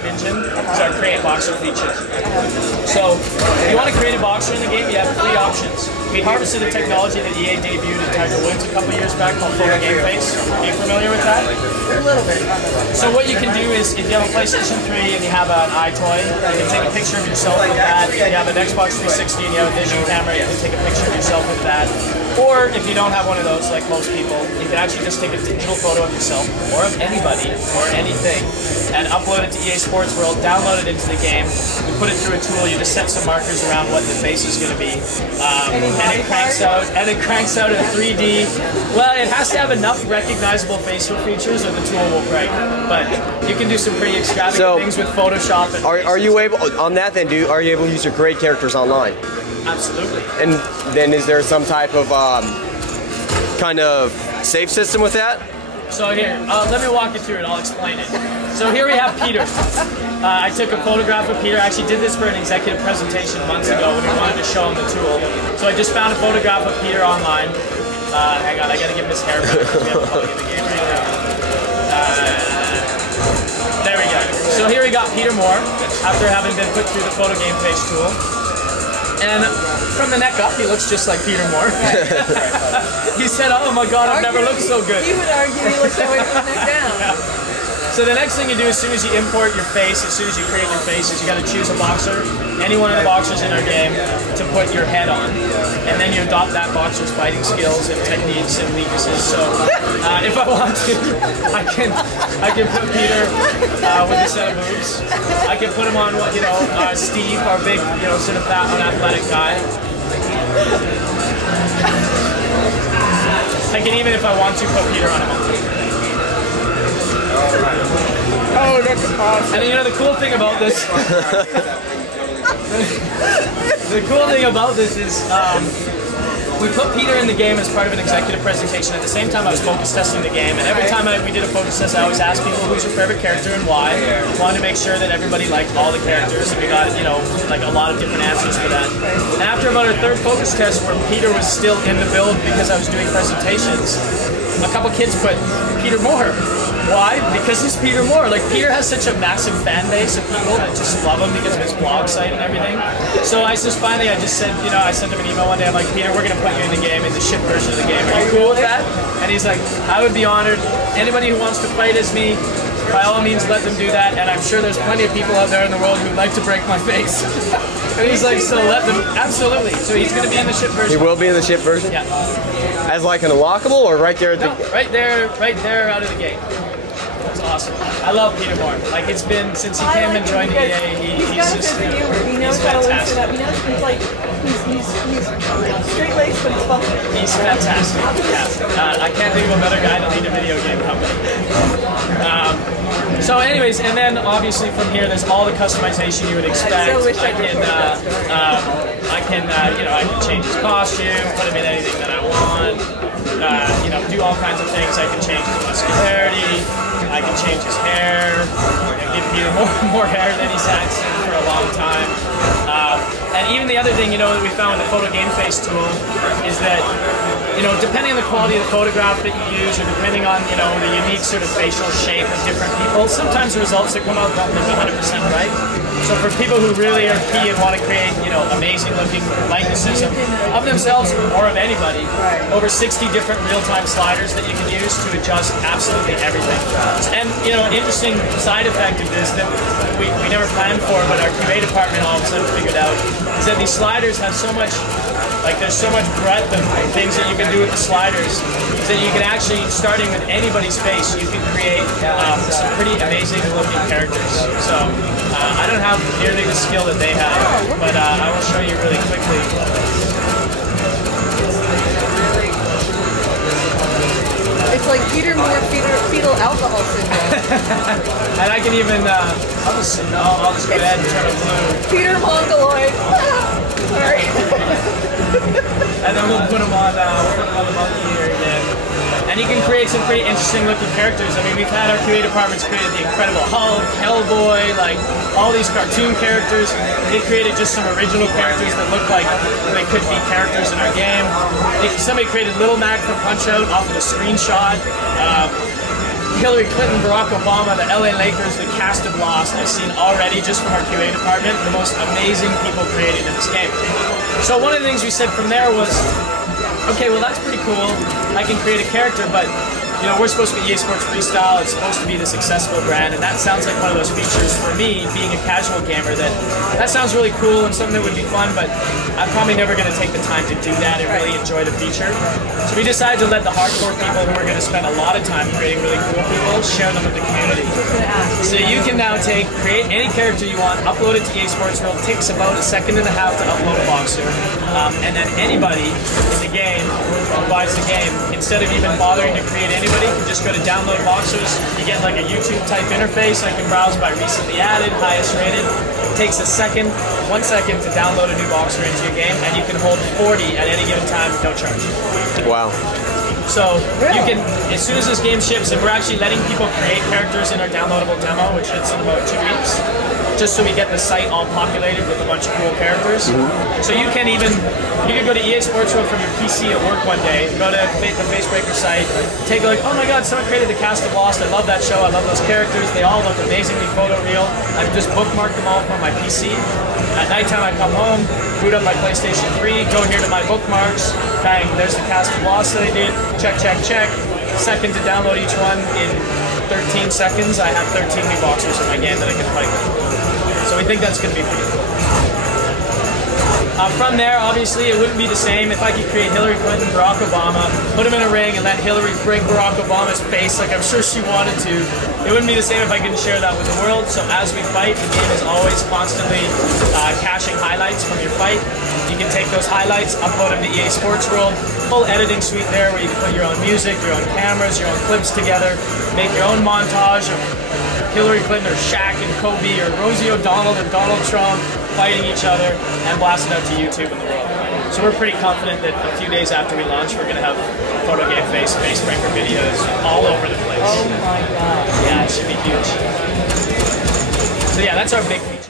game engine is our Create Boxer feature. So if you want to create a boxer in the game, you have 3 options. We harvested a technology that EA debuted in Tiger Woods a couple years back called Photo Game Face. Are you familiar with that? A little bit. So what you can do is, if you have a PlayStation 3 and you have an iToy, you can take a picture of yourself with that. If you have an Xbox 360 and you have a vision camera, you can take a picture of yourself with that. Or if you don't have one of those, like most people, you can actually just take a digital photo of yourself, or of anybody, or anything, and upload it to EA Sports World, download it into the game, you put it through a tool, you just set some markers around what the face is going to be, and it cranks out in 3D. Well, it has to have enough recognizable facial features or the tool will break, but you can do some pretty extravagant things with Photoshop. And are you able, on that then, are you able to use your create characters online? Absolutely. And then is there some type of kind of save system with that? So here, let me walk you through it. I'll explain it. So here we have Peter. I took a photograph of Peter. I actually did this for an executive presentation months ago when we wanted to show him the tool. So I just found a photograph of Peter online. Hang on, I gotta give him his hair back. We have a phone in the game right now. There we go. So here we got Peter Moore after having been put through the Photo Game Face tool. And from the neck up, he looks just like Peter Moore. He said, "Oh my God, I've never looked so good." He would argue he looks that way from the neck down. So the next thing you do as soon as you import your face, as soon as you create your face, is you got to choose a boxer, any one of the boxers in our game, to put your head on, and then you adopt that boxer's fighting skills and techniques and weaknesses. So if I want to, I can put Peter with a set of boobs. I can put him on Steve, our big sort of fat, unathletic guy. I can even, if I want to, put Peter on a monkey. Oh, that's awesome. And the cool thing about this, the cool thing about this is we put Peter in the game as part of an executive presentation. At the same time, I was focus testing the game, and every time we did a focus test, I always asked people who's your favorite character and why. Wanted to make sure that everybody liked all the characters, and we got like a lot of different answers for that. And after about our 3rd focus test, where Peter was still in the build because I was doing presentations, a couple kids put Peter Moore. Why? Because he's Peter Moore. Like, Peter has such a massive fan base of people that just love him because of his blog site and everything. So I just finally, I sent him an email one day. I'm like, Peter, we're going to put you in the game, in the ship version of the game. Are you cool with that? And he's like, I would be honored. Anybody who wants to fight as me, by all means, let them do that. And I'm sure there's plenty of people out there in the world who'd like to break my face. And he's like, so let them. Absolutely. So he's going to be in the ship version. He will be in the ship version? Yeah. As like an unlockable or right there at the... No, right there out of the gate. It's awesome. I love Peter Moore. Like, it's been since he came and joined EA. He's just he knows how to loosen it up. He knows he's straight-laced, but he's fun. He's fantastic. Yeah. I can't think of a better guy to lead a video game company. So anyways, and then obviously from here, there's all the customization you would expect. I can change his costume, put him in anything that I want. Do all kinds of things. I can change his muscularity. I can change his hair, give Peter more hair than he's had for a long time. And even the other thing, that we found with the Photo Game Face tool is that, depending on the quality of the photograph that you use, or depending on, the unique sort of facial shape of different people, sometimes the results that come out don't look 100% right. So for people who really are key and want to create, amazing looking likenesses of themselves or of anybody, over 60 different real-time sliders that you can use to adjust absolutely everything. And, an interesting side effect of this that we never planned for, but our QA department all of a sudden figured out, is that these sliders have so much, there's so much breadth of things that you can do with the sliders, that you can actually, starting with anybody's face, you can create some pretty amazing looking characters. So I don't have nearly the skill that they have, but I will show you really quickly. It's like Peter Moore fetal alcohol syndrome. And I can even, I'll just go ahead and turn it blue. Peter Mongoloid. Sorry. And then we'll put him on the monkey here again. And you can create some pretty interesting looking characters. I mean, we've had our QA departments created the Incredible Hulk, Hellboy, like all these cartoon characters. They created just some original characters that look like they could be characters in our game. Somebody created Little Mac from Punch-Out off of a screenshot. Hillary Clinton, Barack Obama, the LA Lakers, the cast of Lost, I've seen already just from our QA department the most amazing people created in this game. So one of the things we said from there was, okay, well that's pretty cool. I can create a character, but you know, we're supposed to be EA Sports Freestyle. It's supposed to be this accessible brand, and that sounds like one of those features for me, being a casual gamer, that sounds really cool and something that would be fun, but I'm probably never going to take the time to do that and really enjoy the feature. So we decided to let the hardcore people who are going to spend a lot of time creating really cool people share them with the community. So you can now create any character you want, upload it to EA Sports World. It takes about 1.5 seconds to upload a boxer, and then anybody in the game who buys the game, instead of even bothering to create anybody, can just go to download boxers. You get like a YouTube type interface. I can browse by recently added, highest rated. It takes 1 second to download a new boxer into your game, and you can hold 40 at any given time, no charge. Wow. So you can, as soon as this game ships, and we're actually letting people create characters in our downloadable demo, which hits in about 2 weeks, just so we get the site all populated with a bunch of cool characters. So you can go to EA Sports World from your PC at work one day, go to the Facebreaker site, take a look, oh my god, someone created the cast of Lost, I love that show, I love those characters, they all look amazingly photoreal. I've just bookmarked them all from my PC. At nighttime I come home, boot up my PlayStation 3, go here to my bookmarks, bang, there's the cast of Lost that I did, check, check, check. Second to download each one in 13 seconds, I have 13 new boxers in my game that I can fight with. So we think that's going to be pretty cool. From there, obviously, it wouldn't be the same if I could create Hillary Clinton, Barack Obama, put him in a ring, and let Hillary break Barack Obama's face like I'm sure she wanted to. It wouldn't be the same if I couldn't share that with the world. So as we fight, the game is always constantly caching highlights from your fight. You can take those highlights, upload them to EA Sports World. Full editing suite there where you can put your own music, your own cameras, your own clips together, make your own montage of Hillary Clinton or Shaq and Kobe or Rosie O'Donnell and Donald Trump fighting each other, and blast it out to YouTube and the world. So we're pretty confident that a few days after we launch, we're going to have photo game Facebreaker videos all over the place. Oh my god. Yeah, it should be huge. So yeah, that's our big feature.